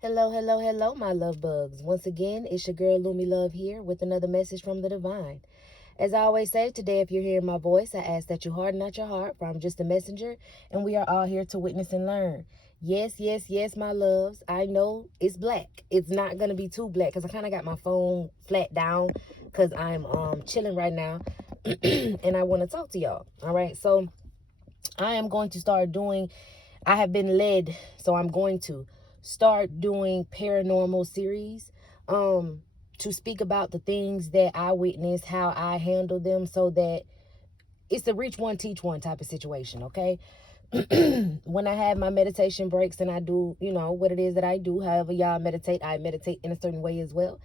Hello, hello, hello, my love bugs. Once again, it's your girl Lumi Love here with another message from the divine. As I always say, today, if you're hearing my voice, I ask that you harden not your heart, for I'm just a messenger, and we are all here to witness and learn. Yes, yes, yes, my loves. I know it's black. It's not gonna be too black because I kind of got my phone flat down because I'm chilling right now, and I want to talk to y'all. All right, so I am going to start doing. I have been led, so I'm going to start doing paranormal series to speak about the things that I witness, how I handle them, so that it's a reach one, teach one type of situation, okay? When I have my meditation breaks and I do, what it is that I do, however y'all meditate, I meditate in a certain way as well.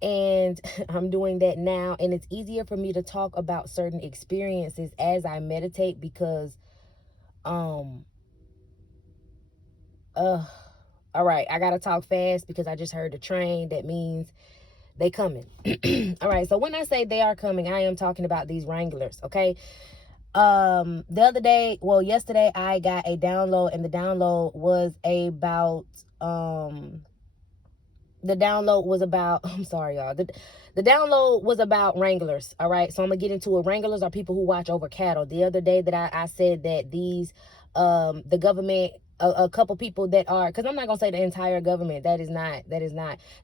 And I'm doing that now, and it's easier for me to talk about certain experiences as I meditate because um all right, I gotta talk fast because I just heard the train. That means they coming. All right, so when I say they are coming, I am talking about these Wranglers, okay? The other day, well, yesterday, I got a download, and the download was about I'm sorry, y'all. The download was about Wranglers, all right? So I'm gonna get into it. Wranglers are people who watch over cattle. The other day that I said that the government, a couple people that are, because I'm not gonna say the entire government. That is not.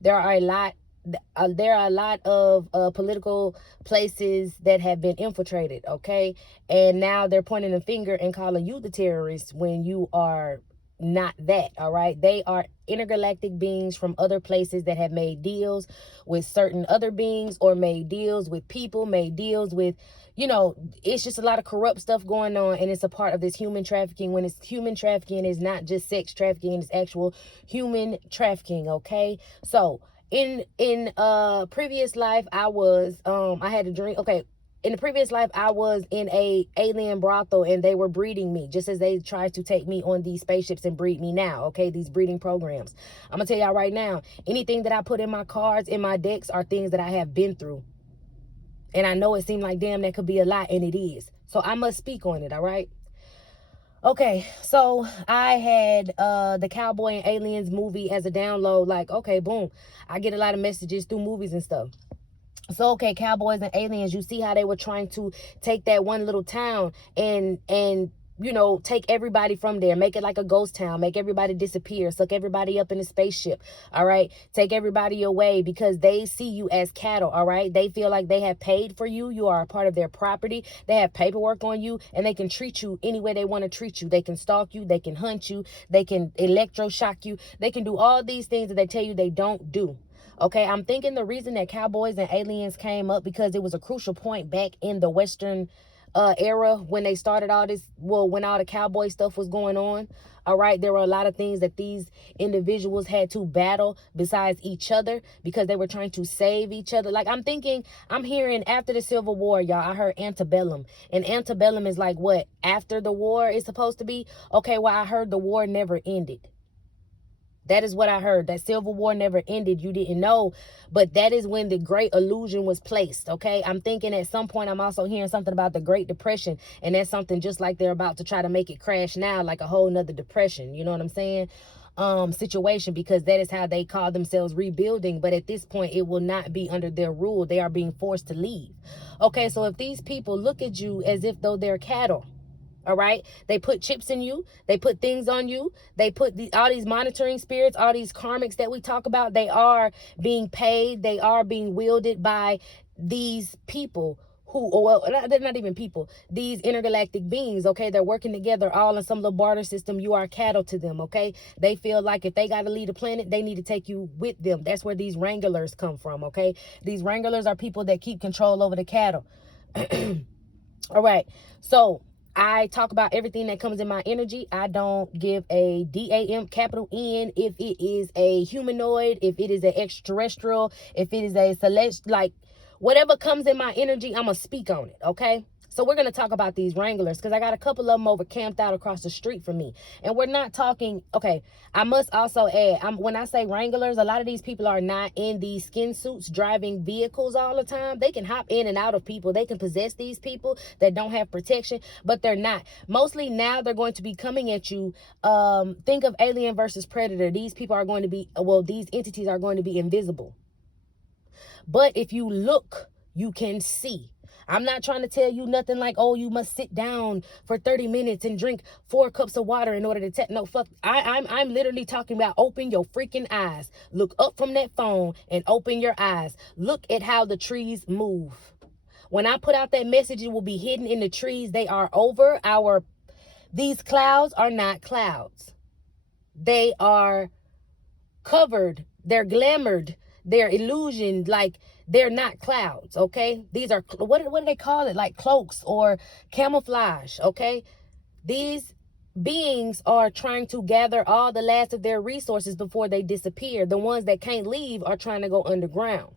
There are a lot of political places that have been infiltrated, okay? And now they're pointing a finger and calling you the terrorist when you are not that. All right, they are intergalactic beings from other places that have made deals with certain other beings, or made deals with people, made deals with, it's just a lot of corrupt stuff going on, and it's a part of this human trafficking. When it's human trafficking, it's not just sex trafficking, it's actual human trafficking, okay? So in previous life, I had a dream. Okay, in the previous life, I was in a alien brothel, and they were breeding me just as they tried to take me on these spaceships and breed me now, okay? These breeding programs. I'm gonna tell y'all right now, anything that I put in my cards, in my decks, are things that I have been through. And I know it seemed like, damn, that could be a lot, and it is. So I must speak on it, all right? Okay, so I had the Cowboy and Aliens movie as a download. Like, okay, boom. I get a lot of messages through movies and stuff. So, okay, Cowboys and Aliens, you see how they were trying to take that one little town and take everybody from there, make it like a ghost town, make everybody disappear, suck everybody up in a spaceship, all right? Take everybody away because they see you as cattle, all right? They feel like they have paid for you. You are a part of their property. They have paperwork on you, and they can treat you any way they want to treat you. They can stalk you. They can hunt you. They can electroshock you. They can do all these things that they tell you they don't do. Okay, I'm thinking the reason that Cowboys and Aliens came up because it was a crucial point back in the Western era when they started all this, well, when all the cowboy stuff was going on. All right, there were a lot of things that these individuals had to battle besides each other because they were trying to save each other. Like, I'm hearing after the Civil War, y'all, I heard antebellum. And antebellum is like what? After the war is supposed to be? Okay, well, I heard the war never ended. That is what I heard. That Civil War never ended. You didn't know. But that is when the Great Illusion was placed, okay? I'm thinking at some point I'm also hearing something about the Great Depression. And that's something just like they're about to try to make it crash now, like a whole nother depression. You know what I'm saying? Situation, because that is how they call themselves rebuilding. But at this point, it will not be under their rule. They are being forced to leave. Okay, so if these people look at you as if though they're cattle, all right, they put chips in you, they put things on you, they put all these monitoring spirits, all these karmics that we talk about, they are being paid, they are being wielded by these people who, well, they're not even people, these intergalactic beings, okay? They're working together all in some little barter system. You are cattle to them, okay? They feel like if they got to leave the planet, they need to take you with them. That's where these wranglers come from, okay? These wranglers are people that keep control over the cattle. All right, so I talk about everything that comes in my energy. I don't give a DAM capital N if it is a humanoid, if it is an extraterrestrial, if it is a celestial, like whatever comes in my energy, I'm going to speak on it, okay? So we're going to talk about these wranglers because I got a couple of them over camped out across the street from me. And we're not talking, okay, I must also add, when I say wranglers, a lot of these people are not in these skin suits driving vehicles all the time. They can hop in and out of people. They can possess these people that don't have protection, but they're not. Mostly now they're going to be coming at you. Think of Alien versus Predator. These people are going to be, well, these entities are going to be invisible. But if you look, you can see. I'm not trying to tell you nothing like, oh, you must sit down for 30 minutes and drink 4 cups of water in order to test. No, fuck. I'm literally talking about open your freaking eyes. Look up from that phone and open your eyes. Look at how the trees move. When I put out that message, it will be hidden in the trees. They are over our, these clouds are not clouds. They are covered. They're glamored. They're illusioned. Like, they're not clouds, okay? These are, what do they call it? Like cloaks or camouflage, okay? These beings are trying to gather all the last of their resources before they disappear. The ones that can't leave are trying to go underground.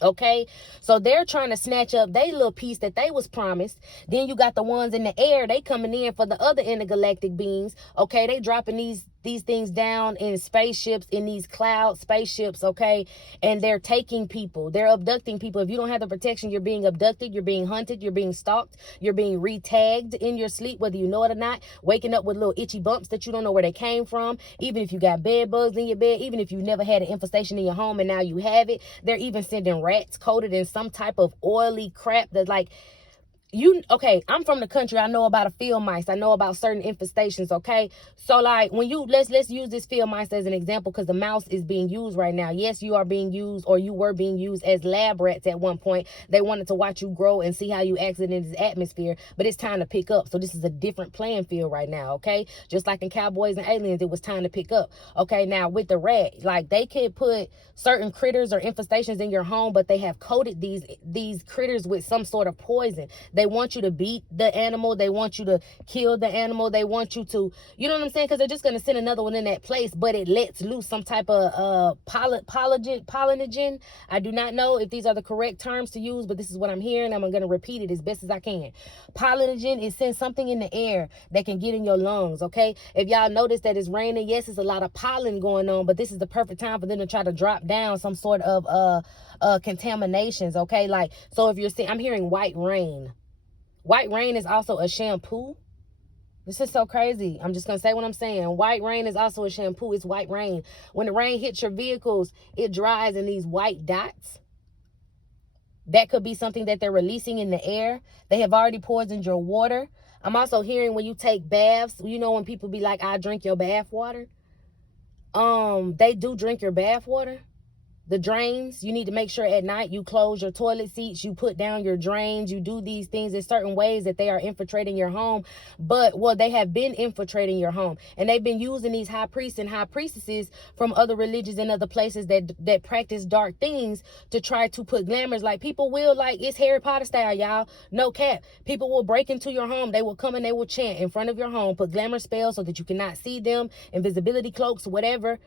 Okay, so they're trying to snatch up their little piece that they was promised. Then you got the ones in the air, they coming in for the other intergalactic beings. Okay, they dropping these things down in spaceships, in these cloud spaceships, okay? And they're taking people, they're abducting people. If you don't have the protection, you're being abducted, you're being hunted, you're being stalked, you're being re-tagged in your sleep, whether you know it or not, waking up with little itchy bumps that you don't know where they came from. Even if you got bed bugs in your bed, even if you never had an infestation in your home and now you have it, they're even sending rats coated in some type of oily crap that's like, okay, I'm from the country. I know about a field mice. I know about certain infestations, okay? So like when you, let's use this field mice as an example because the mouse is being used right now. Yes, you are being used, or you were being used as lab rats at one point. They wanted to watch you grow and see how you exit in this atmosphere, but it's time to pick up. So this is a different playing field right now, okay? Just like in Cowboys and Aliens, it was time to pick up. Okay, now with the rat, like they could put certain critters or infestations in your home, but they have coated these critters with some sort of poison. They want you to beat the animal. They want you to kill the animal. They want you to, you know what I'm saying? Because they're just going to send another one in that place, but it lets loose some type of pollinogen. I do not know if these are the correct terms to use, but this is what I'm hearing. I'm going to repeat it as best as I can. Pollinogen, it sends something in the air that can get in your lungs, okay? If y'all notice that it's raining, yes, it's a lot of pollen going on, but this is the perfect time for them to try to drop down some sort of contaminations, okay? Like, so if you're seeing, I'm hearing white rain. White rain is also a shampoo. This is so crazy. I'm just going to say what I'm saying. White rain is also a shampoo. It's white rain. When the rain hits your vehicles, it dries in these white dots. That could be something that they're releasing in the air. They have already poisoned your water. I'm also hearing when you take baths, you know, when people be like, I drink your bath water. They do drink your bath water. The drains, you need to make sure at night you close your toilet seats, you put down your drains, you do these things in certain ways that they are infiltrating your home. But, well, they have been infiltrating your home. And they've been using these high priests and high priestesses from other religions and other places that practice dark things to try to put glamours. Like, people will, like, it's Harry Potter style, y'all. No cap. People will break into your home. They will come and they will chant in front of your home, put glamour spells so that you cannot see them, invisibility cloaks, whatever.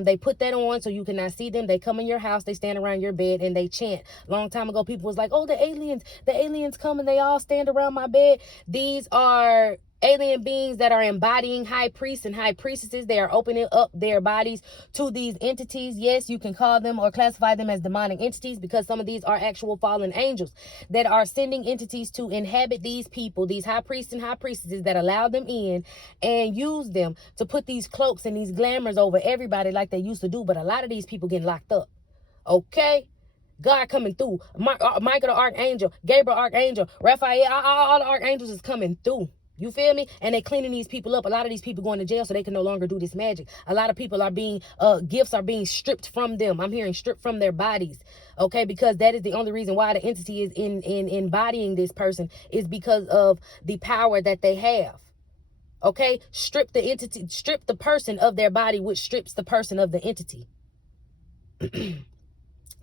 They put that on so you cannot see them. They come in your house, they stand around your bed and they chant. Long time ago, people was like, oh, the aliens come and they all stand around my bed. These are alien beings that are embodying high priests and high priestesses. They are opening up their bodies to these entities. Yes, you can call them or classify them as demonic entities because some of these are actual fallen angels that are sending entities to inhabit these people, these high priests and high priestesses that allow them in and use them to put these cloaks and these glamours over everybody like they used to do. But a lot of these people getting locked up. Okay? God coming through. Michael the Archangel, Gabriel Archangel, Raphael, all the archangels is coming through. You feel me? And they cleaning these people up. A lot of these people going to jail so they can no longer do this magic. A lot of people are being, gifts are being stripped from them. I'm hearing stripped from their bodies. Okay, because that is the only reason why the entity is in embodying this person is because of the power that they have. Okay, strip the entity, strip the person of their body, which strips the person of the entity.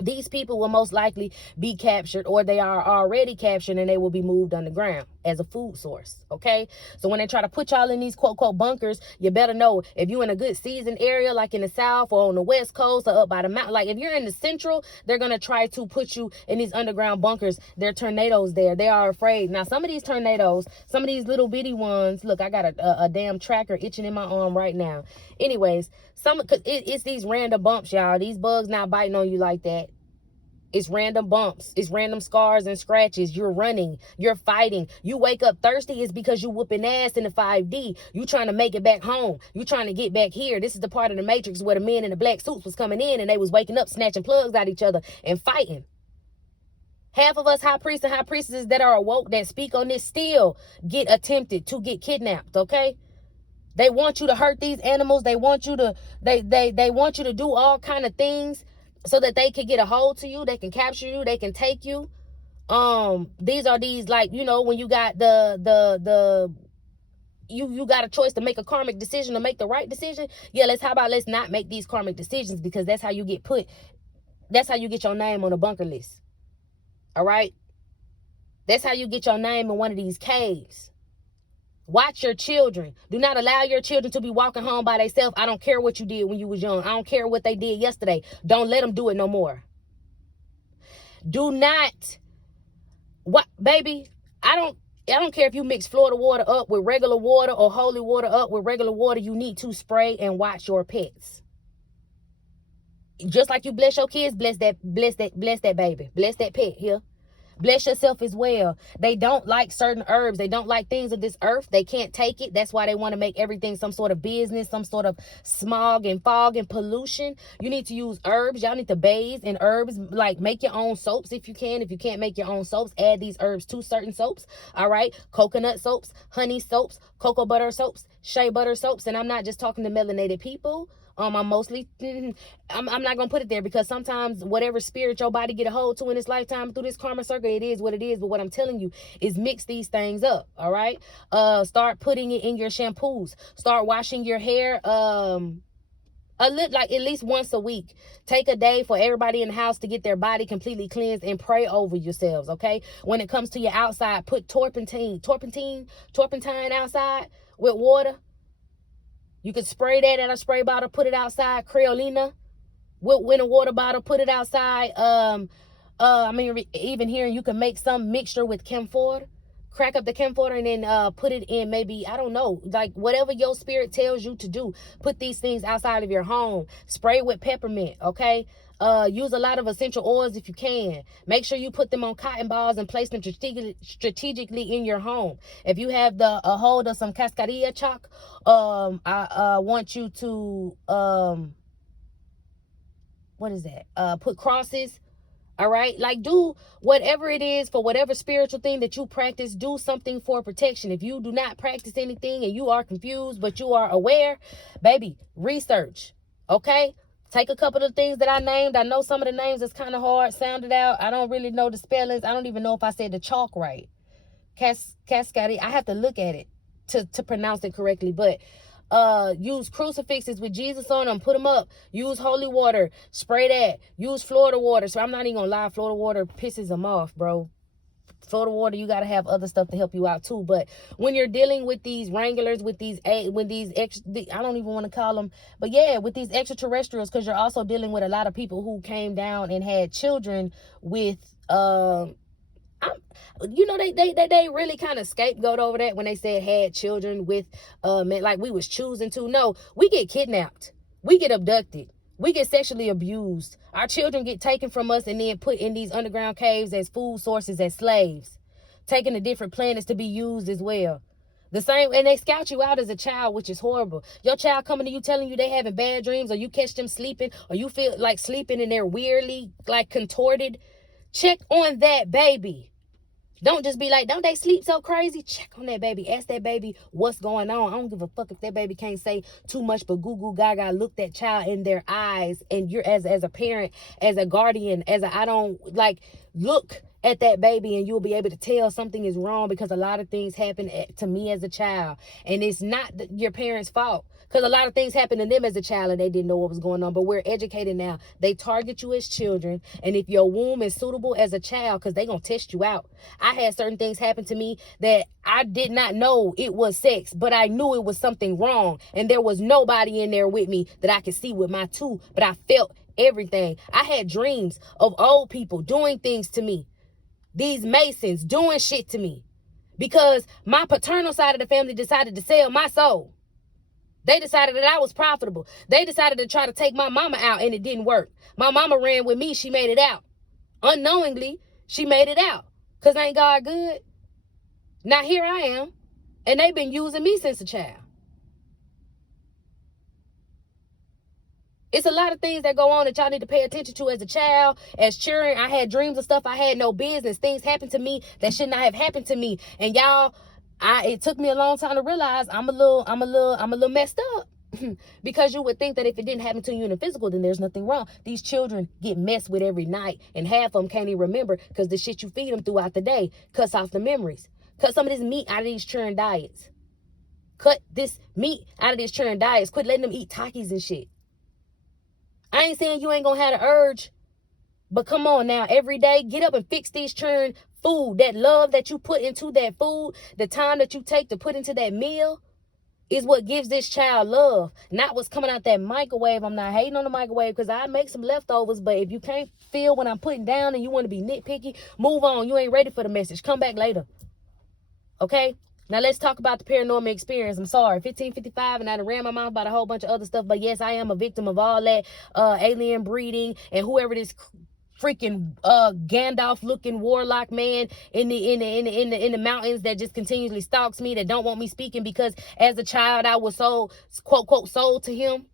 these people will most likely be captured, or they are already captured, and they will be moved underground as a food source. Okay, so when they try to put y'all in these quote quote bunkers, you better know if you're in a good season area like in the south or on the west coast or up by the mountain. Like if you're in the central, they're gonna try to put you in these underground bunkers. There are tornadoes there. They are afraid. Now some of these tornadoes, some of these little bitty ones, look, I got a damn tracker itching in my arm right now. Anyways, cause it's these random bumps, y'all. These bugs not biting on you like that. It's random bumps. It's random scars and scratches. You're running. You're fighting. You wake up thirsty, it's because you whooping ass in the 5D. You trying to make it back home. You trying to get back here. This is the part of the Matrix where the men in the black suits was coming in and they was waking up, snatching plugs out each other and fighting. Half of us high priests and high priestesses that are awoke that speak on this still get attempted to get kidnapped, okay? They want you to hurt these animals. They want you to they want you to do all kind of things so that they can get a hold to you. They can capture you. They can take you. These are these, like, you know, when you got you got a choice to make a karmic decision or make the right decision. Yeah, let's not make these karmic decisions, because that's how you get your name on a bunker list. All right? That's how you get your name in one of these caves. Watch your children. Do not allow your children to be walking home by themselves. I don't care what you did when you was young. I don't care what they did yesterday. Don't let them do it no more. Do not. What, baby? I don't care if you mix Florida water up with regular water or holy water up with regular water. You need to spray and watch your pets. Just like you bless your kids, bless that baby. Bless that pet here. Bless yourself as well. They don't like certain herbs. They don't like things of this earth. They can't take it. That's why they want to make everything some sort of business, some sort of smog and fog and pollution. You need to use herbs. Y'all need to bathe in herbs. Like, make your own soaps if you can. If you can't make your own soaps, add these herbs to certain soaps. All right? Coconut soaps, honey soaps, cocoa butter soaps, shea butter soaps. And I'm not just talking to melanated people. I'm not gonna put it there, because sometimes whatever spirit your body get a hold to in this lifetime through this karma circle, it is what it is. But what I'm telling you is mix these things up. All right. Start putting it in your shampoos. Start washing your hair. Like at least once a week. Take a day for everybody in the house to get their body completely cleansed and pray over yourselves. Okay. When it comes to your outside, put turpentine outside with water. You could spray that in a spray bottle, put it outside. Creolina, in a water bottle, put it outside. Even here, you can make some mixture with camphor. Crack up the camphor and then put it in, maybe, I don't know, like whatever your spirit tells you to do. Put these things outside of your home. Spray with peppermint, okay? Use a lot of essential oils if you can. Make sure you put them on cotton balls and place them strategically in your home. If you have a hold of some cascarilla chalk, I want you to what is that? Put crosses. All right, like, do whatever it is for whatever spiritual thing that you practice. Do something for protection. If you do not practice anything and you are confused but you are aware, baby, research. Okay, take a couple of things that I named. I know some of the names is kind of hard sounded out. I don't really know the spellings. I don't even know if I said the chalk right. Cascade. I have to look at it to pronounce it correctly. But use crucifixes with Jesus on them. Put them up. Use holy water. Spray that. Use Florida water. So I'm not even gonna lie. Florida water pisses them off, bro. Florida water, you got to have other stuff to help you out too. But when you're dealing with these wranglers, with these I don't even want to call them, but yeah, with these extraterrestrials, because you're also dealing with a lot of people who came down and had children with they really kind of scapegoat over that when they said had children with men, like we was choosing to. No, we get kidnapped, we get abducted, we get sexually abused. Our children get taken from us and then put in these underground caves as food sources, as slaves, taken to different planets to be used as well. The same, and they scout you out as a child, which is horrible. Your child coming to you telling you they having bad dreams, or you catch them sleeping, or you feel like sleeping and they're weirdly like contorted. Check on that baby. Don't just be like, don't they sleep so crazy? Check on that baby. Ask that baby what's going on. I don't give a fuck if that baby can't say too much, but goo goo gaga, look that child in their eyes. And you're as a parent, as a guardian, look at that baby and you'll be able to tell something is wrong, because a lot of things happen to me as a child. And it's not your parents' fault. Because a lot of things happened to them as a child and they didn't know what was going on. But we're educated now. They target you as children. And if your womb is suitable as a child, because they're going to test you out. I had certain things happen to me that I did not know it was sex, but I knew it was something wrong. And there was nobody in there with me that I could see with my two, but I felt everything. I had dreams of old people doing things to me. These Masons doing shit to me. Because my paternal side of the family decided to sell my soul. They decided that I was profitable. They decided to try to take my mama out, and it didn't work. My mama ran with me. She made it out. Unknowingly, she made it out. Because ain't God good? Now here I am. And they've been using me since a child. It's a lot of things that go on that y'all need to pay attention to as a child, as children. I had dreams of stuff I had no business. Things happened to me that should not have happened to me. And y'all, it took me a long time to realize I'm a little messed up. Because you would think that if it didn't happen to you in the physical, then there's nothing wrong. These children get messed with every night, and half of them can't even remember because the shit you feed them throughout the day cuts off the memories. Cut some of this meat out of these children diets. Cut this meat out of these children diets. Quit letting them eat Takis and shit. I ain't saying you ain't gonna have the urge, but come on now, every day, get up and fix these children food. That love that you put into that food, the time that you take to put into that meal is what gives this child love, not what's coming out that microwave. I'm not hating on the microwave because I make some leftovers, but if you can't feel what I'm putting down and you want to be nitpicky, move on. You ain't ready for the message. Come back later. Okay? Now let's talk about the paranormal experience. I'm sorry, 1555, and I done ran my mouth about a whole bunch of other stuff. But yes, I am a victim of all that alien breeding and whoever this freaking Gandalf-looking warlock man in the mountains that just continuously stalks me, that don't want me speaking because as a child I was so quote quote sold to him.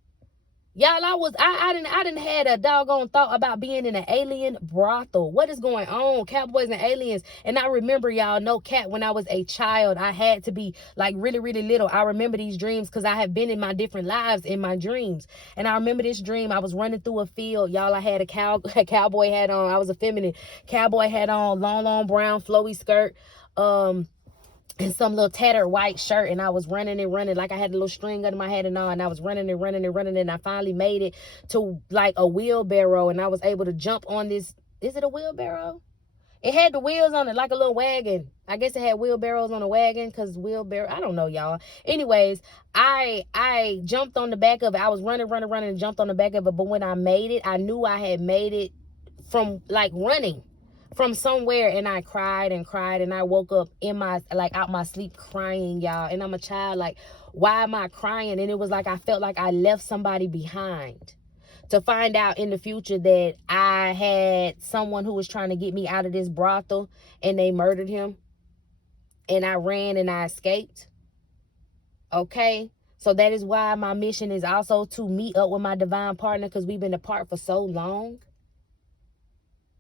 Y'all, I didn't had a doggone thought about being in an alien brothel. What is going on? Cowboys and aliens. And I remember, y'all, no cap, when I was a child, I had to be like really, really little. I remember these dreams because I have been in my different lives in my dreams. And I remember this dream. I was running through a field. Y'all, I had a cowboy hat on. I was a feminine. Cowboy hat on, long brown flowy skirt. And some little tattered white shirt, and I was running like I had a little string under my head and all, and I was running, and I finally made it to like a wheelbarrow, and I was able to jump on this. Is it a wheelbarrow? It had the wheels on it like a little wagon. I guess it had wheelbarrows on a wagon because wheelbarrow, I don't know, y'all. Anyways, I jumped on the back of it. I was running and jumped on the back of it, but when I made it, I knew I had made it from like running from somewhere, and I cried, and I woke up in my, like, out my sleep crying, y'all. And I'm a child, like, why am I crying? And it was like I felt like I left somebody behind, to find out in the future that I had someone who was trying to get me out of this brothel, and they murdered him, and I ran and I escaped. Okay, so that is why my mission is also to meet up with my divine partner, because we've been apart for so long.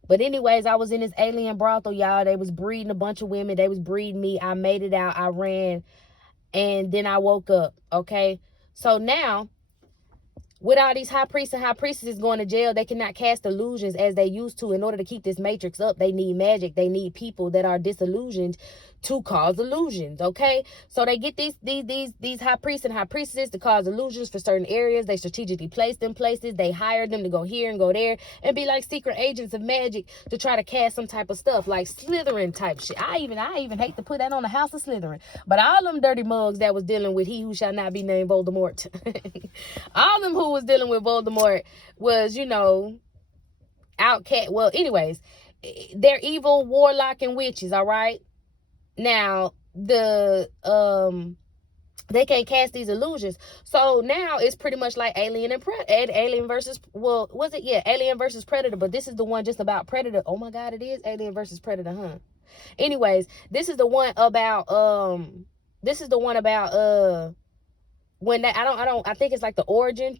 But anyways, I was in this alien brothel, y'all. They was breeding a bunch of women. They was breeding me. I made it out. I ran. And then I woke up. Okay. So now, with all these high priests and high priestesses going to jail, they cannot cast illusions as they used to. In order to keep this matrix up, they need magic. They need people that are disillusioned to cause illusions, okay? So they get these high priests and high priestesses to cause illusions for certain areas. They strategically place them places. They hire them to go here and go there and be like secret agents of magic to try to cast some type of stuff, like Slytherin type shit. I even hate to put that on the House of Slytherin, but all them dirty mugs that was dealing with he who shall not be named Voldemort, all them who was dealing with Voldemort was, you know, outcast. Well, anyways, they're evil warlock and witches, all right? Now, they can't cast these illusions. So now it's pretty much like Alien versus, well, was it? Yeah, Alien versus Predator. But this is the one just about Predator. Oh my God, it is Alien versus Predator, huh? Anyways, this is the one about, when they, I think it's like the origin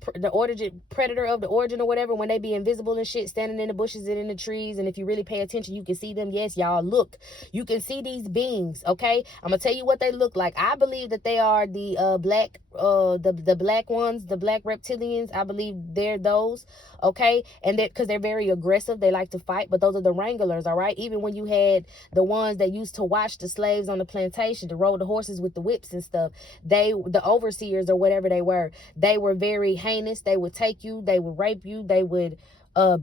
predator of the origin or whatever, when they be invisible and shit, standing in the bushes and in the trees, and if you really pay attention, you can see them. Yes, y'all, look, you can see these beings, okay? I'm gonna tell you what they look like. I believe that they are the black ones, the black reptilians. I believe they're those, okay? And that because they're very aggressive, they like to fight, but those are the wranglers, all right? Even when you had the ones that used to watch the slaves on the plantation, to roll the horses with the whips and stuff, the overseers predators or whatever they were. They were very heinous. They would take you, they would rape you, they would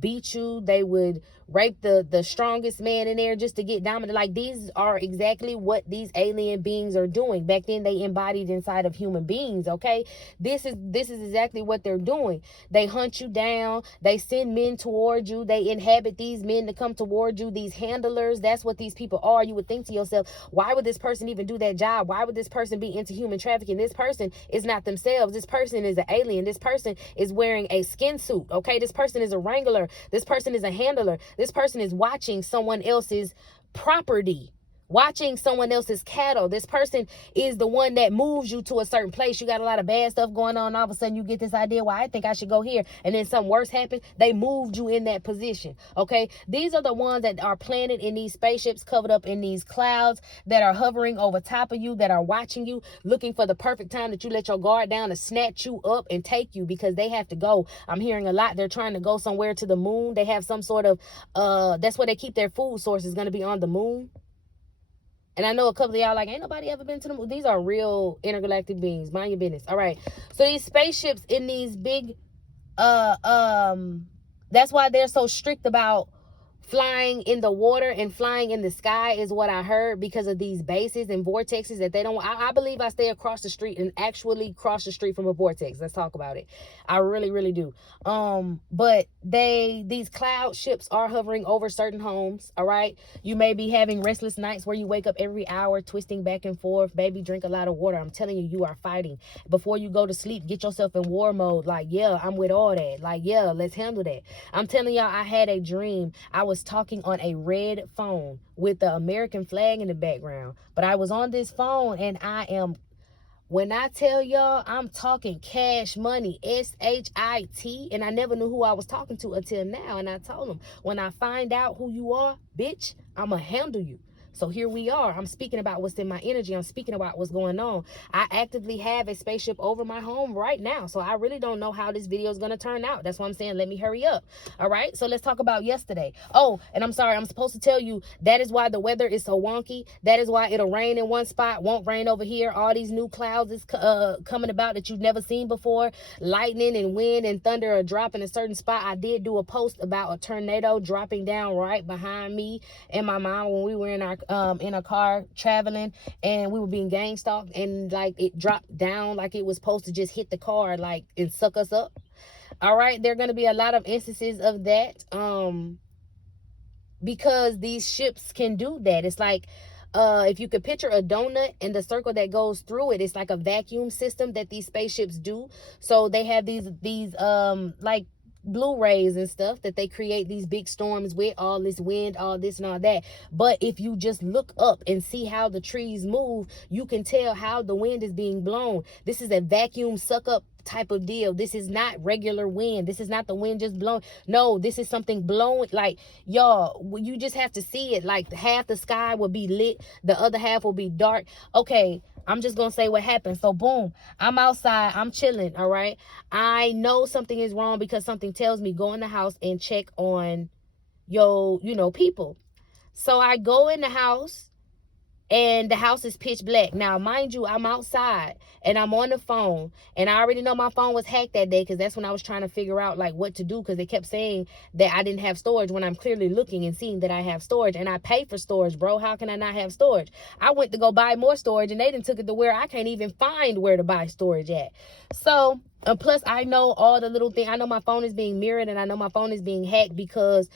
beat you, they would rape the strongest man in there just to get dominant. Like, these are exactly what these alien beings are doing. Back then they embodied inside of human beings. Okay, this is exactly what they're doing. They hunt you down, they send men toward you, they inhabit these men to come toward you, these handlers. That's what these people are. You would think to yourself, why would this person even do that job? Why would this person be into human trafficking? This person is not themselves. This person is an alien. This person is wearing a skin suit. Okay, this person is a wrangler. This person is a handler. This person is watching someone else's property, watching someone else's cattle. This person is the one that moves you to a certain place. You got a lot of bad stuff going on. All of a sudden you get this idea, well, I think I should go here. And then something worse happens. They moved you in that position. Okay. These are the ones that are planted in these spaceships, covered up in these clouds, that are hovering over top of you, that are watching you, looking for the perfect time that you let your guard down to snatch you up and take you, because they have to go. I'm hearing a lot. They're trying to go somewhere to the moon. They have some sort of, that's where they keep their food source, is going to be on the moon. And I know a couple of y'all like, ain't nobody ever been to the moon. These are real intergalactic beings. Mind your business. All right. So these spaceships in these big, that's why they're so strict about flying in the water and flying in the sky, is what I heard, because of these bases and vortexes that they don't. I believe I stay across the street and actually cross the street from a vortex. Let's talk about it. I really, really do. But these cloud ships are hovering over certain homes. All right. You may be having restless nights where you wake up every hour twisting back and forth. Baby, drink a lot of water. I'm telling you, you are fighting. Before you go to sleep, get yourself in war mode. Like, yeah, I'm with all that. Like, yeah, let's handle that. I'm telling y'all, I had a dream. I was talking on a red phone with the American flag in the background, but I was on this phone, and when I tell y'all, I'm talking cash money, SHIT, and I never knew who I was talking to until now. And I told him, when I find out who you are, bitch, I'ma handle you. So here we are. I'm speaking about what's in my energy. I'm speaking about what's going on. I actively have a spaceship over my home right now. So I really don't know how this video is going to turn out. That's why I'm saying, let me hurry up. All right. So let's talk about yesterday. Oh, and I'm sorry. I'm supposed to tell you, that is why the weather is so wonky. That is why it'll rain in one spot, won't rain over here. All these new clouds is coming about that you've never seen before. Lightning and wind and thunder are dropping a certain spot. I did do a post about a tornado dropping down right behind me and my mom when we were in a car traveling, and we were being gang stalked, and like it dropped down like it was supposed to just hit the car like and suck us up. All right, there are going to be a lot of instances of that, because these ships can do that. It's like, if you could picture a donut and the circle that goes through it, it's like a vacuum system that these spaceships do. So they have these like Blu-rays and stuff that they create these big storms with, all this wind, all this and all that. But if you just look up and see how the trees move, you can tell how the wind is being blown. This is a vacuum suck up type of deal. This is not regular wind. This is not the wind just blowing. No, this is something blowing. Like, y'all, you just have to see it. Like, half the sky will be lit, the other half will be dark. Okay, I'm just gonna say what happened. So boom, I'm outside, I'm chilling. All right, I know something is wrong because something tells me go in the house and check on your people. So I go in the house, and the house is pitch black. Now, mind you, I'm outside and I'm on the phone, and I already know my phone was hacked that day, because that's when I was trying to figure out like what to do, because they kept saying that I didn't have storage when I'm clearly looking and seeing that I have storage, and I pay for storage, bro. How can I not have storage? I went to go buy more storage, and they didn't took it to where I can't even find where to buy storage at. So plus I know all the little things. I know my phone is being mirrored, and I know my phone is being hacked, because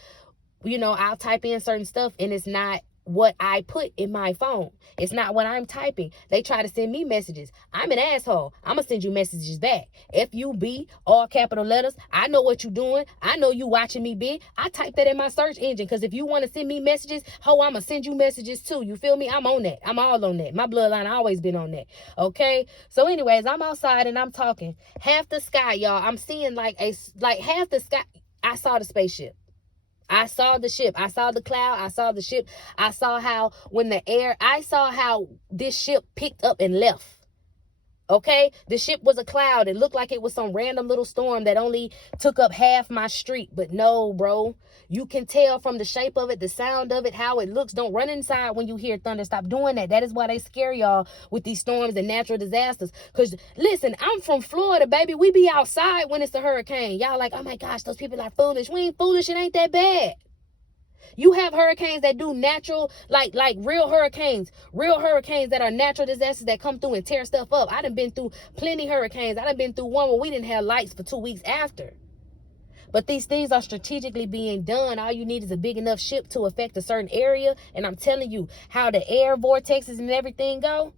I'll type in certain stuff and it's not what I put in my phone. It's not what I'm typing. They try to send me messages. I'm an asshole. I'm gonna send you messages back. FUB, all capital letters. I know what you doing. I know you watching me, bitch. I type that in my search engine, because if you want to send me messages, I'm gonna send you messages too. You feel me? I'm on that. I'm all on that. My bloodline always been on that. Okay? So anyways, I'm outside and I'm talking. Half the sky, y'all. I'm seeing like half the sky. I saw the spaceship. I saw the ship. I saw the cloud. I saw the ship. I saw how I saw how this ship picked up and left. Okay, the ship was a cloud. It looked like it was some random little storm that only took up half my street. But no, bro, you can tell from the shape of it, the sound of it, how it looks. Don't run inside when you hear thunder. Stop doing that. That is why they scare y'all with these storms and natural disasters. Because listen, I'm from Florida, baby. We be outside when it's a hurricane. Y'all like, oh my gosh, those people are foolish. We ain't foolish. It ain't that bad. You have hurricanes that do natural, like real hurricanes that are natural disasters that come through and tear stuff up. I done been through plenty hurricanes. I done been through one where we didn't have lights for 2 weeks after. But these things are strategically being done. All you need is a big enough ship to affect a certain area. And I'm telling you how the air vortexes and everything go.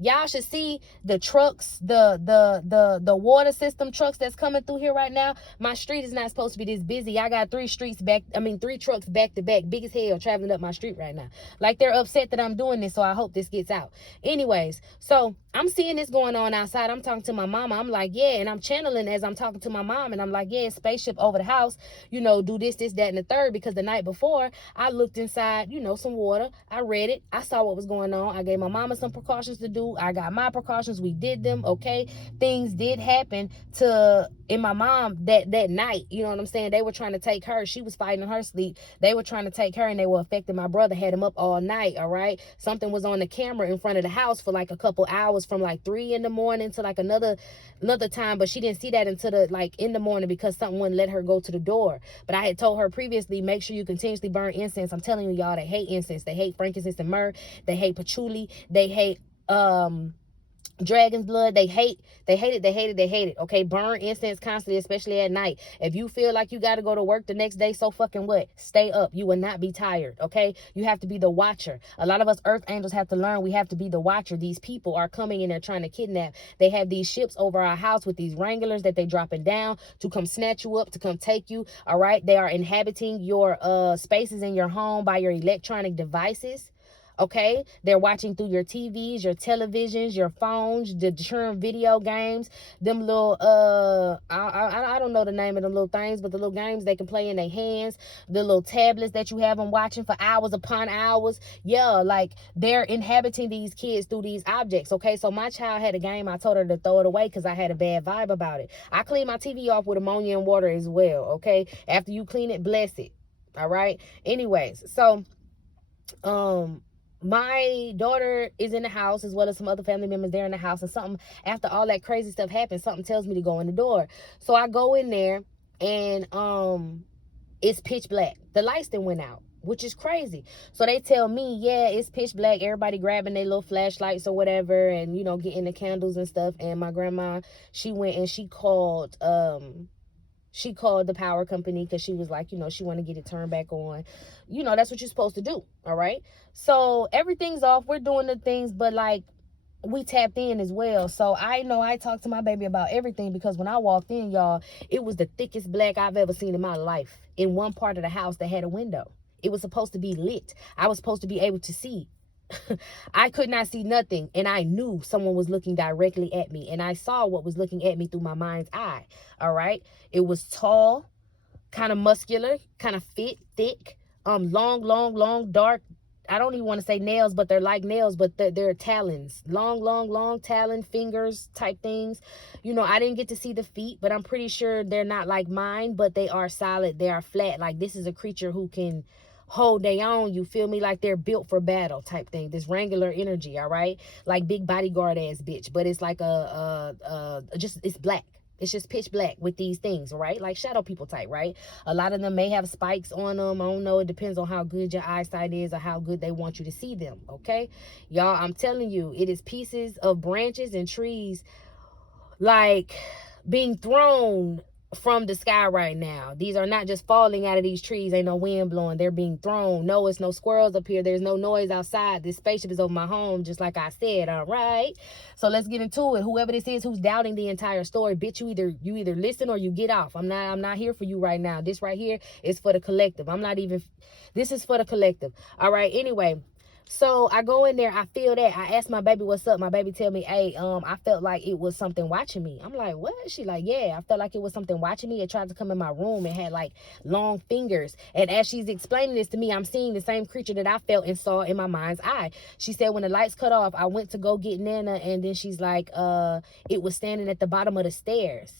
Y'all should see the trucks, the water system trucks that's coming through here right now. My street is not supposed to be this busy. I got three trucks back to back, big as hell, traveling up my street right now. Like, they're upset that I'm doing this, so I hope this gets out. Anyways, so I'm seeing this going on outside. I'm talking to my mama. I'm like, yeah, and I'm channeling as I'm talking to my mom, and I'm like, yeah, spaceship over the house, you know, do this, that, and the third, because the night before, I looked inside, you know, some water. I read it. I saw what was going on. I gave my mama some precautions to do. I got my precautions. We did them. Okay. Things did happen in my mom that night. You know what I'm saying? They were trying to take her. She was fighting in her sleep. They were trying to take her, and they were affecting my brother. Had him up all night. All right. Something was on the camera in front of the house for like a couple hours, from like 3 in the morning to like another time. But she didn't see that until in the morning, because something wouldn't let her go to the door. But I had told her previously, make sure you continuously burn incense. I'm telling you, y'all, they hate incense. They hate frankincense and myrrh. They hate patchouli. They hate dragon's blood. They hate it. Okay, burn incense constantly, especially at night. If you feel like you got to go to work the next day, so fucking what? Stay up. You will not be tired. Okay, you have to be the watcher. A lot of us earth angels have to learn we have to be the watcher. These people are coming in, they're trying to kidnap. They have these ships over our house with these wranglers that they dropping down to come snatch you up, to come take you. All right, they are inhabiting your spaces in your home by your electronic devices. Okay, they're watching through your TVs, your televisions, your phones, the churn video games, them little I don't know the name of them little things, but the little games they can play in their hands, the little tablets that you have them watching for hours upon hours. Yeah, like, they're inhabiting these kids through these objects. Okay, so my child had a game. I told her to throw it away because I had a bad vibe about it. I clean my TV off with ammonia and water as well. Okay, after you clean it, bless it. All right. Anyways, so my daughter is in the house, as well as some other family members. They're in the house, and something, after all that crazy stuff happens, something tells me to go in the door. So I go in there, and it's pitch black. The lights then went out, which is crazy. So they tell me, yeah, it's pitch black. Everybody grabbing their little flashlights or whatever, and, you know, getting the candles and stuff. And my grandma, she went and she called the power company, because she was like, you know, she want to get it turned back on. You know, that's what you're supposed to do. All right. So everything's off. We're doing the things, but like, we tapped in as well. So I know I talked to my baby about everything, because when I walked in, y'all, it was the thickest black I've ever seen in my life in one part of the house that had a window. It was supposed to be lit. I was supposed to be able to see. I could not see nothing, and I knew someone was looking directly at me, and I saw what was looking at me through my mind's eye. All right. It was tall, kind of muscular, kind of fit, thick, long, dark. I don't even want to say nails, but they're like nails, but they're talons. Long talon fingers type things. You know, I didn't get to see the feet, but I'm pretty sure they're not like mine, but they are solid. They are flat. Like, this is a creature who can hold their own, you feel me? Like, they're built for battle type thing. This wrangler energy, all right? Like, big bodyguard ass bitch, but it's like it's black. It's just pitch black with these things, right? Like shadow people type, right? A lot of them may have spikes on them. I don't know. It depends on how good your eyesight is or how good they want you to see them, okay? Y'all, I'm telling you, it is pieces of branches and trees, like, being thrown from the sky right now. These are not just falling out of these trees. Ain't no wind blowing. They're being thrown. No, it's no squirrels up here. There's no noise outside. This spaceship is over my home, just like I said. All right. So let's get into it. Whoever this is who's doubting the entire story, bitch, you either listen or you get off. I'm not here for you right now. This right here is for the collective. This is for the collective. All right. Anyway, So I go in there, I feel that. I ask my baby what's up. My baby tell me, hey, I felt like it was something watching me. I'm like, what? She like, yeah, I felt like it was something watching me. It tried to come in my room and had like long fingers. And as she's explaining this to me, I'm seeing the same creature that I felt and saw in my mind's eye. She said when the lights cut off, I went to go get Nana, and then she's like, it was standing at the bottom of the stairs.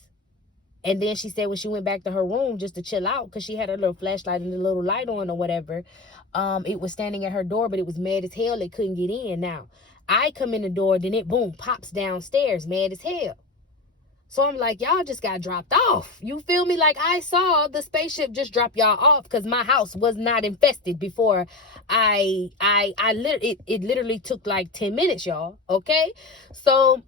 And then she said when she went back to her room just to chill out, because she had her little flashlight and the little light on or whatever, it was standing at her door, but it was mad as hell. It couldn't get in. Now, I come in the door, then it, boom, pops downstairs, mad as hell. So I'm like, y'all just got dropped off. You feel me? Like, I saw the spaceship just drop y'all off because my house was not infested before it literally took like 10 minutes, y'all. Okay? So,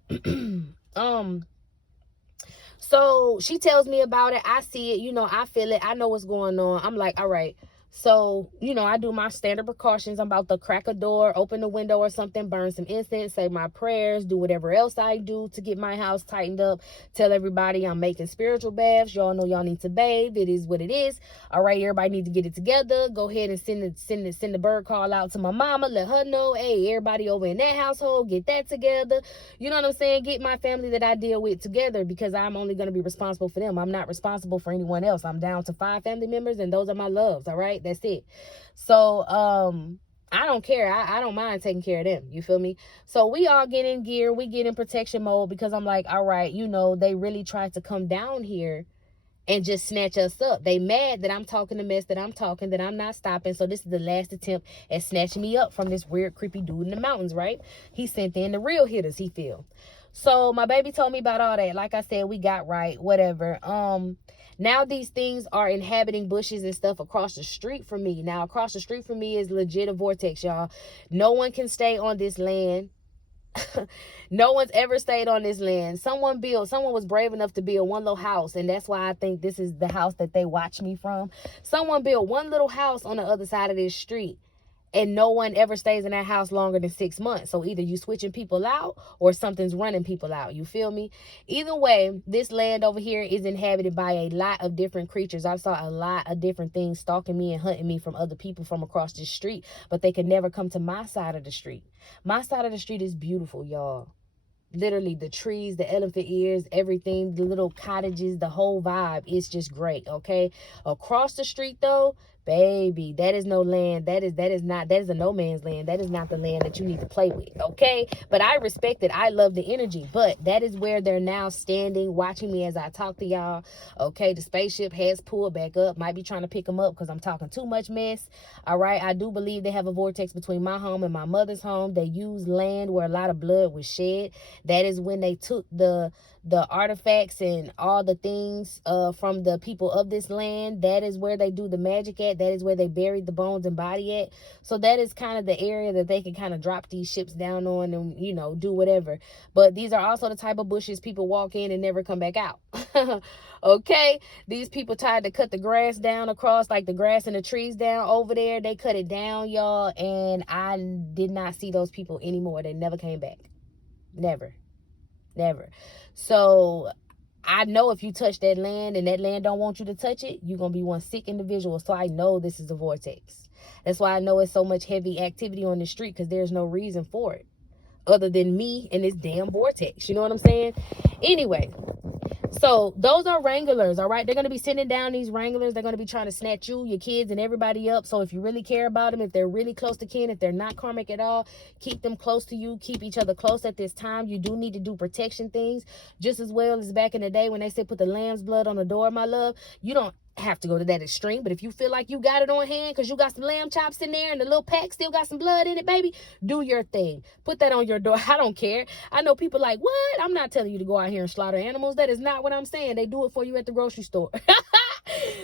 So she tells me about it. I see it, I feel it. I know what's going on. I'm like, all right. So, I do my standard precautions. I'm about to crack a door, open a window or something, burn some incense, say my prayers, do whatever else I do to get my house tightened up. Tell everybody I'm making spiritual baths. Y'all know y'all need to bathe. It is what it is. All right, everybody need to get it together. Go ahead and send the bird call out to my mama. Let her know, hey, everybody over in that household, get that together. You know what I'm saying? Get my family that I deal with together, because I'm only going to be responsible for them. I'm not responsible for anyone else. I'm down to 5 family members, and those are my loves, all right? That's it. So, I don't care. I don't mind taking care of them. You feel me? So we all get in gear. We get in protection mode, because I'm like, all right, they really tried to come down here and just snatch us up. They mad that I'm talking the mess that I'm talking, that I'm not stopping. So this is the last attempt at snatching me up from this weird, creepy dude in the mountains, right? He sent in the real hitters, he feel. So my baby told me about all that. Like I said, we got right, whatever. Now these things are inhabiting bushes and stuff across the street from me. Now across the street from me is legit a vortex, y'all. No one can stay on this land. No one's ever stayed on this land. Someone was brave enough to build one little house, and that's why I think this is the house that they watch me from. Someone built one little house on the other side of this street, and no one ever stays in that house longer than 6 months. So either you switching people out or something's running people out. You feel me? Either way, this land over here is inhabited by a lot of different creatures. I saw a lot of different things stalking me and hunting me from other people from across the street, but they could never come to my side of the street. My side of the street is beautiful, y'all. Literally, the trees, the elephant ears, everything, the little cottages, the whole vibe is just great. Okay, across the street though, baby, that is no land. That is a no man's land. That is not the land that you need to play with. Okay, but I respect it. I love the energy, but that is where they're now standing, watching me as I talk to y'all. Okay, the spaceship has pulled back up. Might be trying to pick them up because I'm talking too much mess. All right, I do believe they have a vortex between my home and my mother's home. They use land where a lot of blood was shed. That is when they took the artifacts and all the things from the people of this land. That is where they do the magic at. That is where they buried the bones and body at. So that is kind of the area that they can kind of drop these ships down on and, do whatever. But these are also the type of bushes people walk in and never come back out. Okay, these people tried to cut the grass down across, like the grass and the trees down over there. They cut it down, y'all, and I did not see those people anymore. They never came back. Never. So I know if you touch that land and that land don't want you to touch it, you're gonna be one sick individual. So I know this is a vortex. That's why I know it's so much heavy activity on the street, because there's no reason for it other than me and this damn vortex. You know what I'm saying? Anyway, so those are wranglers, all right? They're going to be sending down these wranglers. They're going to be trying to snatch you, your kids, and everybody up. So if you really care about them, if they're really close to kin, if they're not karmic at all, keep them close to you. Keep each other close at this time. You do need to do protection things just as well as back in the day when they said put the lamb's blood on the door, my love. You don't have to go to that extreme, but if you feel like you got it on hand because you got some lamb chops in there and the little pack still got some blood in it, baby, do your thing. Put that on your door. I don't care. I know people like, what? I'm not telling you to go out here and slaughter animals. That is not what I'm saying. They do it for you at the grocery store.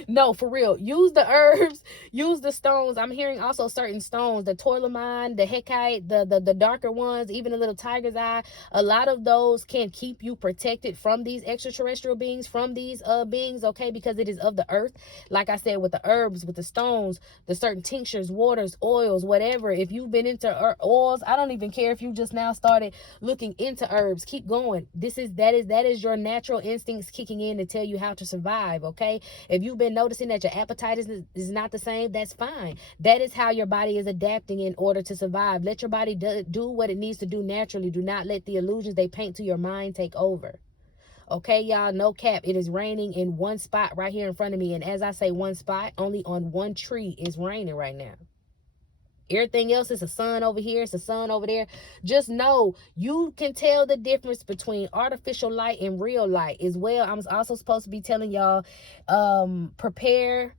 No, for real. Use the herbs, use the stones. I'm hearing also certain stones, the tourmaline, the heckite, the darker ones, even a little tiger's eye. A lot of those can keep you protected from these extraterrestrial beings, from these beings, okay, because it is of the earth. Like I said, with the herbs, with the stones, the certain tinctures, waters, oils, whatever. If you've been into oils, I don't even care if you just now started looking into herbs. Keep going. That is your natural instincts kicking in to tell you how to survive, okay? If you've been and noticing that your appetite is not the same, that's fine. That is how your body is adapting in order to survive. Let your body do what it needs to do naturally. Do not let the illusions they paint to your mind take over. Okay, y'all, no cap. It is raining in one spot right here in front of me. And as I say one spot, only on one tree is raining right now. Everything else is a sun over here, it's a sun over there. Just know you can tell the difference between artificial light and real light as well. I'm also supposed to be telling y'all, prepare.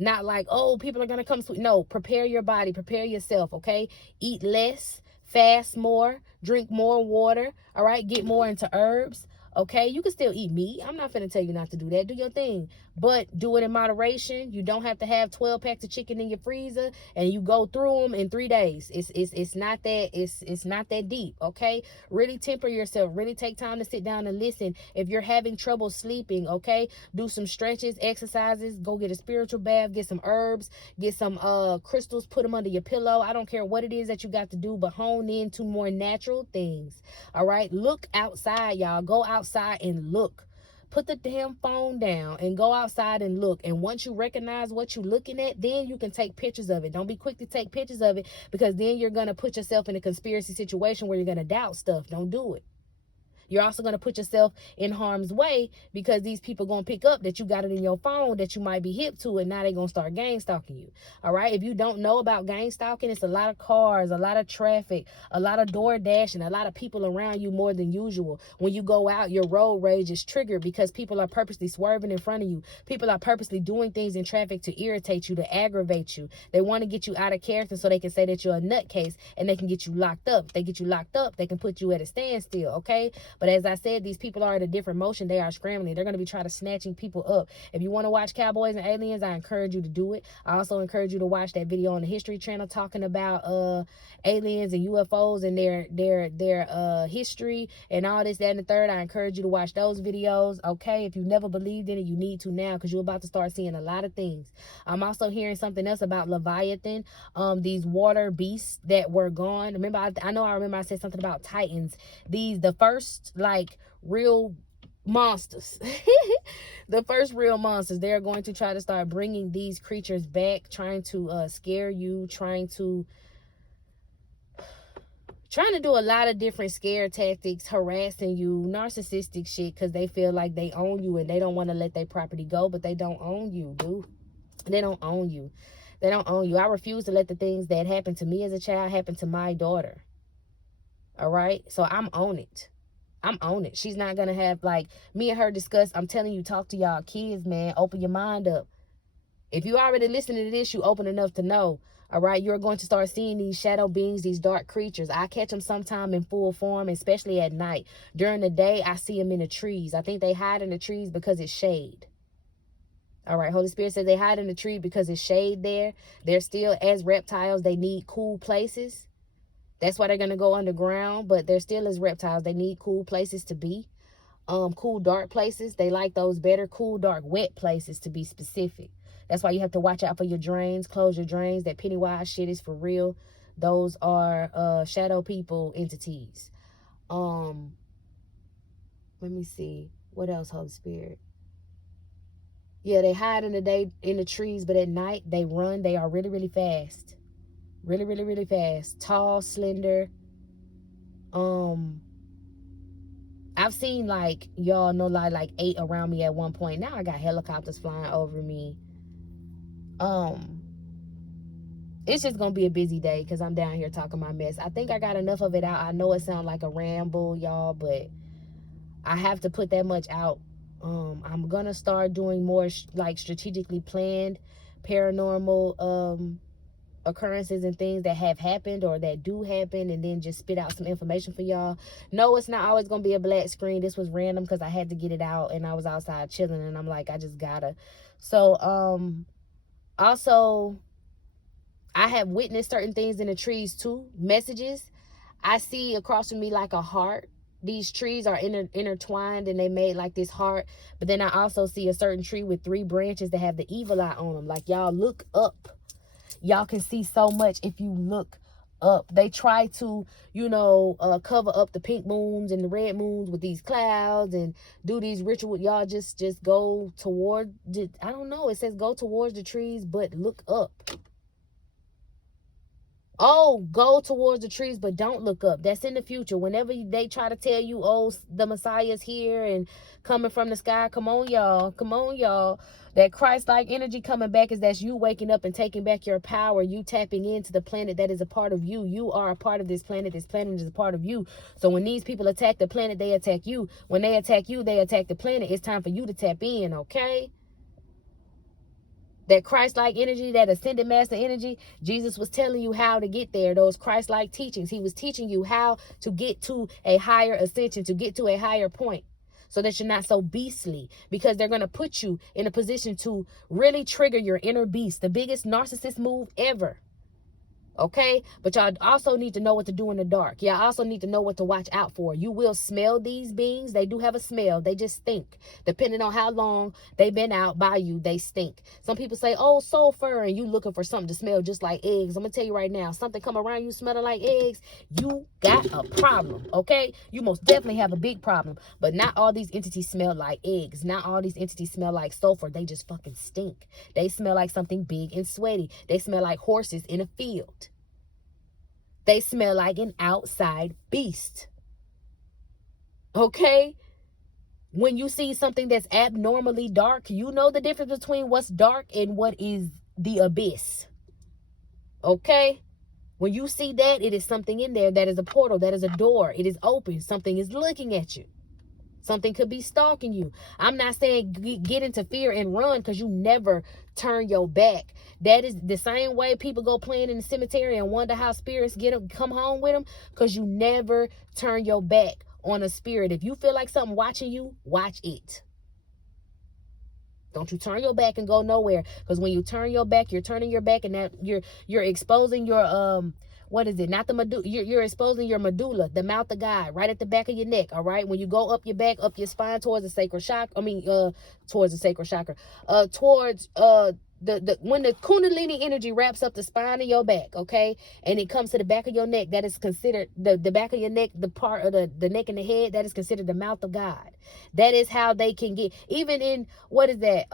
Not like, oh, people are gonna come. No, prepare your body, prepare yourself. Okay, eat less, fast more, drink more water. All right, get more into herbs. Okay, you can still eat meat. I'm not finna tell you not to do that. Do your thing, but do it in moderation. You don't have to have 12 packs of chicken in your freezer and you go through them in 3 days. It's not that it's not that deep. Okay, really temper yourself. Really take time to sit down and listen. If you're having trouble sleeping, okay, do some stretches, exercises. Go get a spiritual bath. Get some herbs. Get some crystals. Put them under your pillow. I don't care what it is that you got to do, but hone into more natural things. All right, look outside, y'all. Go outside and look. Put the damn phone down and go outside and look. And once you recognize what you're looking at, then you can take pictures of it. Don't be quick to take pictures of it, because then you're going to put yourself in a conspiracy situation where you're going to doubt stuff. Don't do it. You're also going to put yourself in harm's way, because these people going to pick up that you got it in your phone that you might be hip to, and now they're going to start gang stalking you. All right. If you don't know about gang stalking, it's a lot of cars, a lot of traffic, a lot of door dashing, a lot of people around you more than usual. When you go out, your road rage is triggered because people are purposely swerving in front of you. People are purposely doing things in traffic to irritate you, to aggravate you. They want to get you out of character so they can say that you're a nutcase and they can get you locked up. If they get you locked up, they can put you at a standstill. Okay. But as I said, these people are at a different motion. They are scrambling. They're going to be trying to snatching people up. If you want to watch Cowboys and Aliens, I encourage you to do it. I also encourage you to watch that video on the History Channel talking about aliens and UFOs and their history and all this, that, and the third. I encourage you to watch those videos. Okay, if you've never believed in it, you need to now, because you're about to start seeing a lot of things. I'm also hearing something else about Leviathan, these water beasts that were gone. Remember, I remember I said something about Titans. The first like real monsters. The first real monsters, they're going to try to start bringing these creatures back, trying to scare you, trying to do a lot of different scare tactics, harassing you, narcissistic shit, because they feel like they own you and they don't want to let their property go. But they don't own you, dude. They don't own you. They don't own you. I refuse to let the things that happened to me as a child happen to my daughter. All right, so I'm on it. I'm on it. She's not going to have, like, me and her discuss. I'm telling you, talk to y'all kids, man. Open your mind up. If you already listening to this, you open enough to know. All right, you're going to start seeing these shadow beings, these dark creatures. I catch them sometime in full form, especially at night. During the day, I see them in the trees. I think they hide in the trees because it's shade. All right, Holy Spirit says they hide in the tree because it's shade there. They're still, as reptiles, they need cool places. That's why they're going to go underground, but they're still as reptiles. They need cool places to be. Cool, dark places. They like those better. Cool, dark, wet places, to be specific. That's why you have to watch out for your drains. Close your drains. That Pennywise shit is for real. Those are shadow people entities. Let me see. What else, Holy Spirit? Yeah, they hide in the day in the trees, but at night they run. They are really, really fast. Really, really, really fast. Tall, slender. I've seen, like, y'all know, like 8 around me at one point. Now I got helicopters flying over me. It's just gonna be a busy day because I'm down here talking my mess. I think I got enough of it out. I know it sounds like a ramble, y'all, but I have to put that much out. I'm gonna start doing more like strategically planned paranormal occurrences and things that have happened or that do happen, and then just spit out some information for y'all. No, it's not always gonna be a black screen. This was random because I had to get it out and I was outside chilling, and I'm like, I just gotta. So also, I have witnessed certain things in the trees too. Messages I see across from me like a heart. These trees are intertwined and they made like this heart. But then I also see a certain tree with 3 branches that have the evil eye on them. Like, y'all look up. Y'all can see so much if you look up. They try to, cover up the pink moons and the red moons with these clouds and do these rituals. Y'all just go toward I don't know. It says go towards the trees, but look up. Oh, go towards the trees, but don't look up. That's in the future. Whenever they try to tell you, oh, the Messiah's here and coming from the sky, come on, y'all. Come on, y'all. That Christ-like energy coming back is that's you waking up and taking back your power. You tapping into the planet that is a part of you. You are a part of this planet. This planet is a part of you. So when these people attack the planet, they attack you. When they attack you, they attack the planet. It's time for you to tap in, okay? That Christ-like energy, that ascended master energy, Jesus was telling you how to get there. Those Christ-like teachings. He was teaching you how to get to a higher ascension, to get to a higher point, so that you're not so beastly, because they're going to put you in a position to really trigger your inner beast, the biggest narcissist move ever. Okay, but y'all also need to know what to do in the dark. Y'all also need to know what to watch out for. You will smell these beings. They do have a smell. They just stink. Depending on how long they've been out by you, they stink. Some people say, oh, sulfur, and you looking for something to smell just like eggs. I'm gonna tell you right now, something come around you smelling like eggs, you got a problem. Okay, you most definitely have a big problem. But not all these entities smell like eggs. Not all these entities smell like sulfur. They just fucking stink. They smell like something big and sweaty. They smell like horses in a field. They smell like an outside beast. Okay? When you see something that's abnormally dark, you know the difference between what's dark and what is the abyss. Okay? When you see that, it is something in there that is a portal, that is a door. It is open. Something is looking at you. Something could be stalking you. I'm not saying get into fear and run, because you never turn your back. That is the same way people go playing in the cemetery and wonder how spirits come home with them, because you never turn your back on a spirit. If you feel like something watching you, watch it. Don't you turn your back and go nowhere, because when you turn your back, you're turning your back, and that you're exposing your what is it? Not the medulla. You're exposing your medulla, the mouth of God, right at the back of your neck. All right. When you go up your back, up your spine towards the sacral chakra. Towards the sacral chakra. Towards when the Kundalini energy wraps up the spine of your back, okay, and it comes to the back of your neck, that is considered the back of your neck, the part of the neck and the head, that is considered the mouth of God. That is how they can get, even in what is that?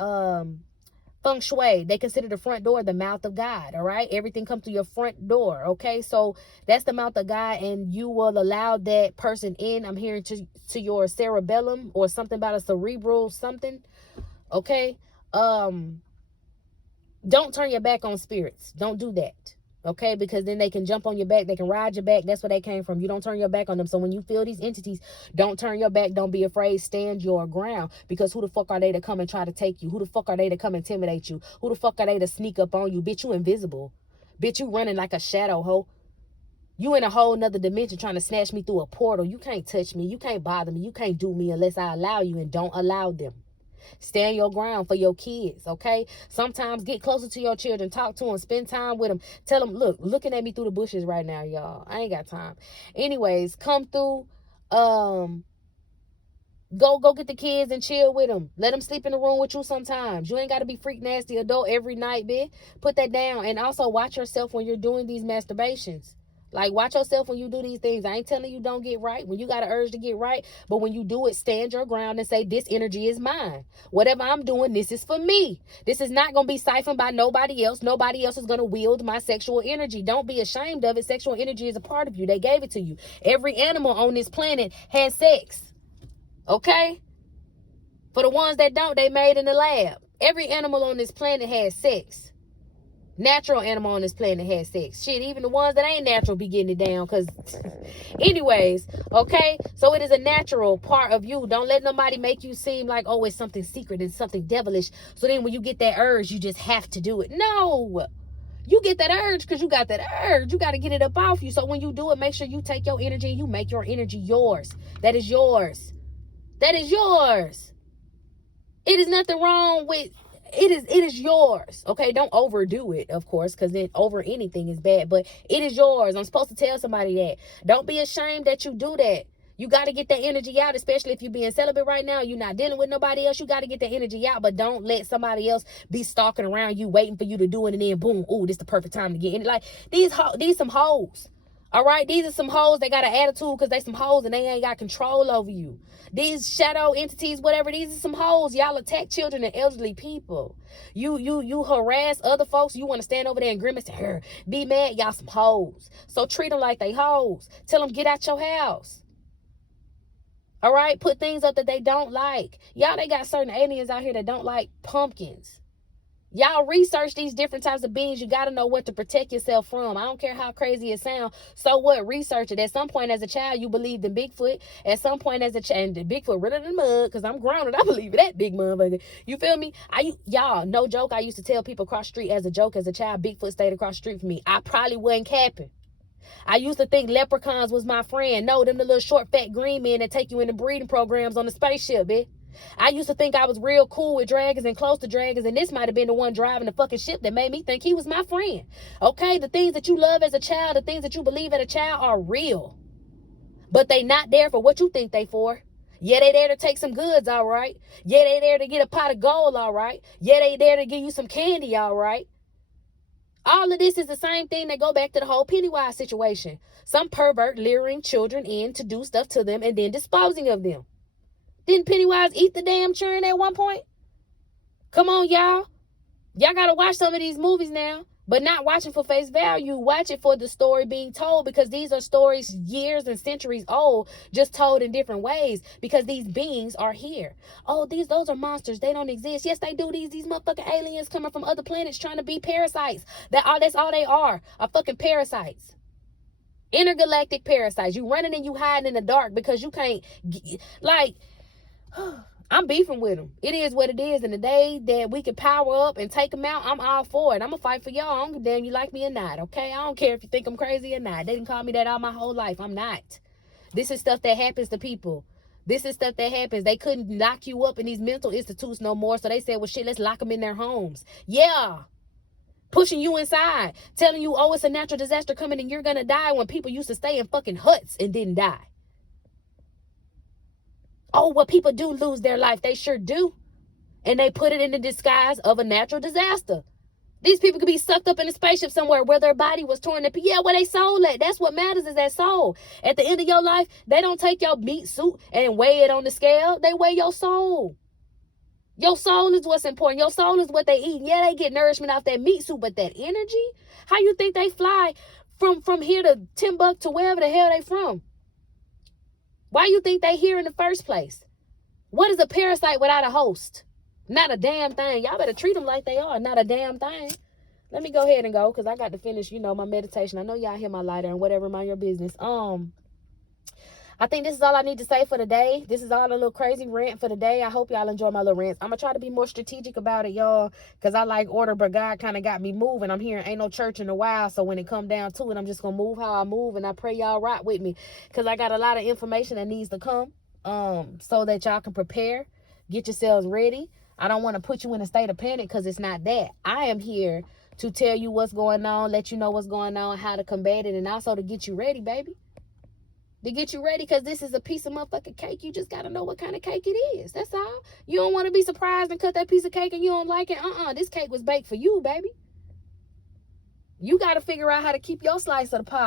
Feng Shui, they consider the front door the mouth of God. All right, everything comes through your front door. Okay, so that's the mouth of God, and you will allow that person in. I'm hearing to your cerebellum, or something about a cerebral something. Okay, don't turn your back on spirits. Don't do that. Okay, because then they can jump on your back, they can ride your back. That's where they came from. You don't turn your back on them. So when you feel these entities, don't turn your back. Don't be afraid. Stand your ground. Because who the fuck are they to come and try to take you? Who the fuck are they to come intimidate you? Who the fuck are they to sneak up on you? Bitch, you invisible. Bitch, you running like a shadow, ho. You in a whole nother dimension trying to snatch me through a portal. You can't touch me. You can't bother me. You can't do me unless I allow you, and don't allow them. Stand your ground for your kids, okay? Sometimes get closer to your children. Talk to them. Spend time with them. Tell them, look, looking at me through the bushes right now, y'all. I ain't got time. Anyways, come through. Go get the kids and chill with them. Let them sleep in the room with you sometimes. You ain't got to be freak nasty adult every night, bitch. Put that down. And also watch yourself when you're doing these masturbations. Like, watch yourself when you do these things. I ain't telling you don't get right when you got an urge to get right. But when you do it, stand your ground and say, this energy is mine. Whatever I'm doing, this is for me. This is not going to be siphoned by nobody else. Nobody else is going to wield my sexual energy. Don't be ashamed of it. Sexual energy is a part of you. They gave it to you. Every animal on this planet has sex. Okay? For the ones that don't, they made in the lab. Every animal on this planet has sex. Natural animal on this planet has sex. Shit, even the ones that ain't natural be getting it down. Because, anyways, okay? So it is a natural part of you. Don't let nobody make you seem like, oh, it's something secret. It's something devilish. So then when you get that urge, you just have to do it. No. You get that urge because you got that urge. You got to get it up off you. So when you do it, make sure you take your energy and you make your energy yours. That is yours. That is yours. It is nothing wrong with it is yours. Okay, don't overdo it, of course, because then over anything is bad, but it is yours. I'm supposed to tell somebody that. Don't be ashamed that you do that. You got to get that energy out, especially if you're being celibate right now. You're not dealing with nobody else. You got to get that energy out, but don't let somebody else be stalking around you, waiting for you to do it, and then boom, oh, this is the perfect time to get in it. Like, these some hoes. All right, these are some hoes that got an attitude because they some hoes and they ain't got control over you. These shadow entities, whatever, these are some hoes. Y'all attack children and elderly people. You harass other folks. You want to stand over there and grimace at her, be mad. Y'all some hoes. So treat them like they hoes. Tell them get out your house. All right, put things up that they don't like. Y'all, they got certain aliens out here that don't like pumpkins. Y'all research these different types of beings. You got to know what to protect yourself from. I don't care how crazy it sounds. So what? Research it. At some point as a child, you believed in Bigfoot. At some point as a child, and Bigfoot rid of the mud, because I'm grown and I believe in that big motherfucker. You feel me? Y'all, no joke. I used to tell people across the street as a joke as a child, Bigfoot stayed across the street from me. I probably wasn't capping. I used to think leprechauns was my friend. No, them the little short, fat green men that take you into breeding programs on the spaceship, bitch. I used to think I was real cool with dragons and close to dragons, and this might have been the one driving the fucking ship that made me think he was my friend. Okay, the things that you love as a child, the things that you believe as a child are real. But they not there for what you think they for. Yeah, they there to take some goods, all right. Yeah, they there to get a pot of gold, all right. Yeah, they there to give you some candy, all right. All of this is the same thing that go back to the whole Pennywise situation. Some pervert luring children in to do stuff to them and then disposing of them. Didn't Pennywise eat the damn children at one point? Come on, y'all. Y'all got to watch some of these movies now, but not watching for face value. Watch it for the story being told, because these are stories years and centuries old, just told in different ways, because these beings are here. Oh, those are monsters. They don't exist. Yes, they do. These motherfucking aliens coming from other planets trying to be parasites. That's all they are fucking parasites. Intergalactic parasites. You running and you hiding in the dark because you can't, like... I'm beefing with them. It is what it is. And the day that we can power up and take them out, I'm all for it. I'm going to fight for y'all. I don't give a damn you like me or not, okay? I don't care if you think I'm crazy or not. They didn't call me that all my whole life. I'm not. This is stuff that happens to people. This is stuff that happens. They couldn't lock you up in these mental institutes no more. So they said, well, shit, let's lock them in their homes. Yeah. Pushing you inside. Telling you, oh, it's a natural disaster coming and you're going to die, when people used to stay in fucking huts and didn't die. Oh, well, people do lose their life. They sure do. And they put it in the disguise of a natural disaster. These people could be sucked up in a spaceship somewhere where their body was torn to pieces. Yeah, where they soul at. That's what matters, is that soul. At the end of your life, they don't take your meat suit and weigh it on the scale. They weigh your soul. Your soul is what's important. Your soul is what they eat. Yeah, they get nourishment off that meat suit, but that energy? How you think they fly from here to Timbuktu, wherever the hell they from? Why you think they here in the first place? What is a parasite without a host? Not a damn thing. Y'all better treat them like they are. Not a damn thing. Let me go ahead and go, because I got to finish, my meditation. I know y'all hear my lighter and whatever, mind your business. I think this is all I need to say for the day. This is all a little crazy rant for the day. I hope y'all enjoy my little rants. I'm going to try to be more strategic about it, y'all, because I like order, but God kind of got me moving. I'm hearing ain't no church in a while, so when it come down to it, I'm just going to move how I move, and I pray y'all rock with me, because I got a lot of information that needs to come so that y'all can prepare, get yourselves ready. I don't want to put you in a state of panic, because it's not that. I am here to tell you what's going on, let you know what's going on, how to combat it, and also to get you ready, baby. To get you ready, because this is a piece of motherfucking cake. You just got to know what kind of cake it is. That's all. You don't want to be surprised and cut that piece of cake and you don't like it. This cake was baked for you, baby. You got to figure out how to keep your slice of the pie.